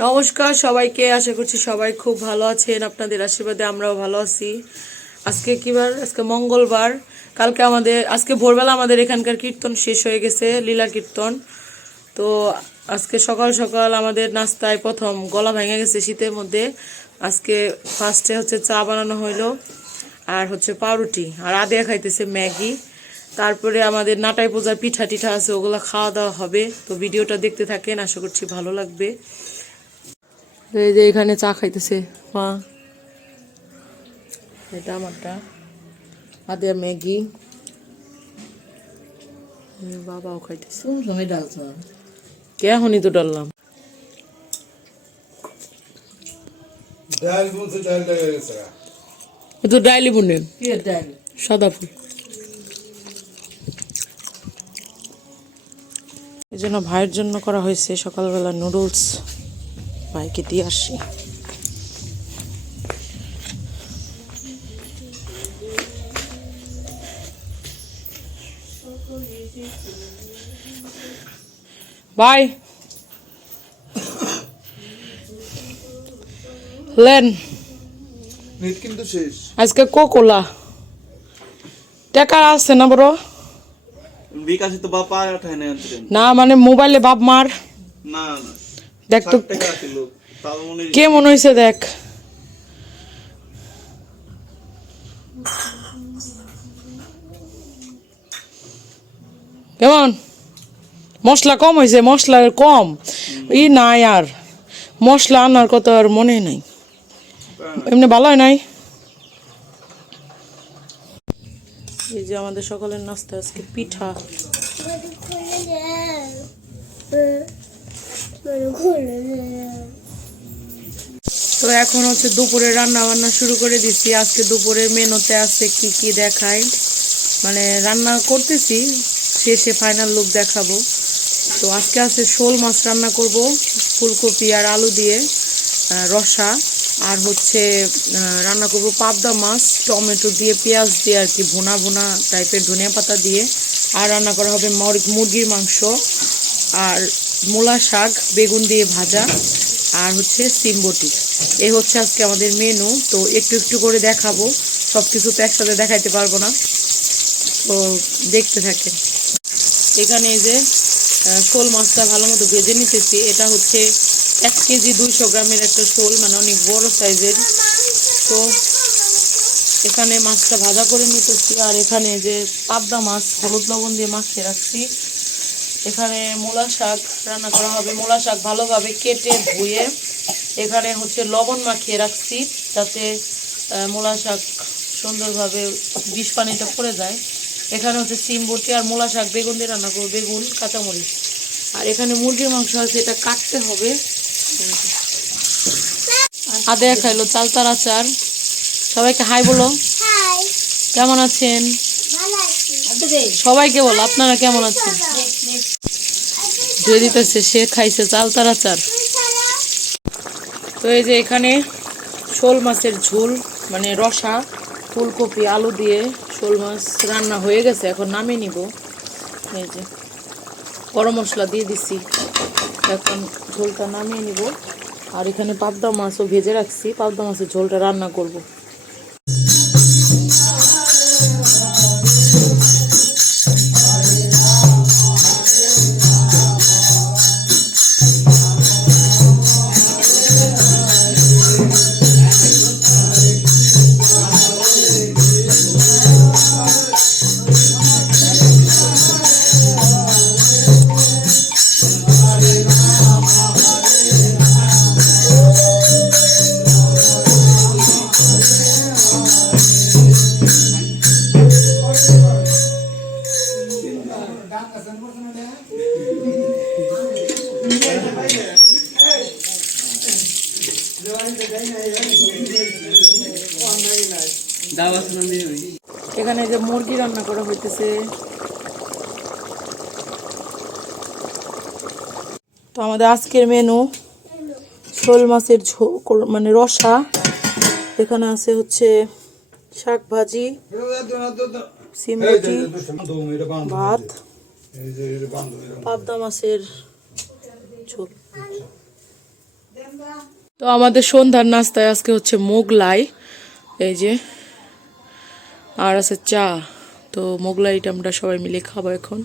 নমস্কার সবাইকে, আশা করছি সবাই খুব ভালো আছেন, আপনাদের আশীর্বাদে আমরাও ভালো আছি। আজকে কি বার? আজকে মঙ্গলবার। কালকে আমাদের, আজকে ভোরবেলা আমাদের এখানকার কীর্তন শেষ হয়ে গেছে, লীলা কীর্তন। তো আজকে সকাল সকাল আমাদের নাস্তায় প্রথম গলা ভেঙে গেছে শীতের মধ্যে। আজকে ফার্স্টে হচ্ছে চা বানানো হইল, আর হচ্ছে পাউরুটি, আর আদিয়া খাইতেছে ম্যাগি। তারপরে আমাদের নাটাই পূজার পিঠা টিঠা আছে, ওগুলো খাওয়া দাওয়া হবে। তো ভিডিওটা দেখতে থাকেন, আশা করছি ভালো লাগবে। এই যে এখানে চা খাইতেছে মা। এটা আমারটা। আদিয়া ম্যাগি। বাবাও খাইতেছে। কোন সময় ডালছ? কে এখনই তো ডাললাম। তো ডাইলি বুনে। সাদা ফুল। এই জন্য ভাইয়ের জন্য করা হয়েছে সকালবেলা নুডলস। ভাইকে দিয়ে আসি। By lane. নেট কিন্তু শেষ। আজকে কোকোলা। টাকা আছে না বড় বিকাশে তো না না মানে মোবাইলে বাপ মার। না না। দেখ তো ষাট টাকা ছিল তাও মনে হয় কে মনে হয়েছে দেখ? কেমন? মশলা কম হয়েছে মশলা কম। ই নাই আর মশলা আনার কথা আর মনে নাই। এমনি ভালো হয় নাই? এই যে আমাদের সকালের নাস্তা আজকে পিঠা। তো এখন হচ্ছে দুপুরে রান্না বান্না শুরু করে দিচ্ছি। আজকে দুপুরের মেনুতে আছে কি কি দেখায় মানে রান্না করতেছি, শেষে ফাইনাল লুক দেখাবো। তো আজকে আছে শোল মাছ রান্না করব, ফুলকপি আর আলু দিয়ে রসা। আর হচ্ছে রান্না করব পাবদা মাছ, টমেটো দিয়ে, পেঁয়াজ দিয়ে আর কি, ভুনা ভুনা টাইপের ধনিয়া পাতা দিয়ে। আর রান্না করা হবে মর- মুরগির মাংস। আর মূলা শাক, বেগুন দিয়ে ভাজা, আর হচ্ছে সিমবটি এই হচ্ছে আজকে আমাদের মেনু তো একটু একটু করে দেখাবো। সব কিছু তো একসাথে দেখাইতে পারব না। তো দেখতে থাকেন। এখানে এই যে শোল মাছটা ভালো মতো ভেজে নিতেছি। এটা হচ্ছে এক কেজি দুইশো গ্রামের একটা শোল মানে অনেক বড় সাইজের। তো এখানে মাছটা ভাজা করে নিতেছি। আর এখানে যে পাবদা মাছ, হলুদ লবণ দিয়ে মাখিয়ে রাখছি। এখানে মূলা শাক রান্না করা হবে। মূলা শাক ভালোভাবে কেটে ধুয়ে এখানে হচ্ছে লবণ মাখিয়ে রাখছি যাতে মূলা শাক সুন্দরভাবে বিষ পানিটা পড়ে যায়। এখানে হচ্ছে সিম বটি আর মূলা শাক বেগুন দিয়ে রান্না করব বেগুন কাঁচামরিচ। আর এখানে মুরগির মাংস আছে এটা কাটতে হবে। আদে খাইলো চালতার আচার। সবাইকে হাই বলো। কেমন আছেন? সবাইকে বলো আপনারা কেমন আছেন? ধুয়ে দিতেছে, সে খাইছে চালতার আচার তো এই যে এখানে শোল মাছের ঝোল মানে রসা, ফুলকপি, আলু দিয়ে শোল মাছ রান্না হয়ে গেছে, এখন নামিয়ে নিব। এই যে গরম মশলা দিয়ে দিছি, এখন ঝোলটা নামিয়ে নিব। আর এখানে পাবদা মাছও ভেজে রাখছি, পাবদা মাছের ঝোলটা রান্না করব। এখানে যে মুরগি রান্না করা হইতেছে। তো আমাদের আজকের মেনু শোল মাছের ঝোল মানে রসা। এখানে আছে হচ্ছে শাক ভাজি, সিম রুটি, ভাত, পাবদা মাছের ঝোল। তো আমাদের সন্ধ্যার নাস্তায় আজকে হচ্ছে মোগলাই, এই যে, আর আছে চা। তো মোগলাইটা আমরা সবাই মিলে খাব এখন।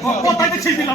ও তাইতে ছিল না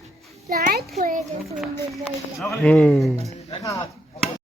Mm.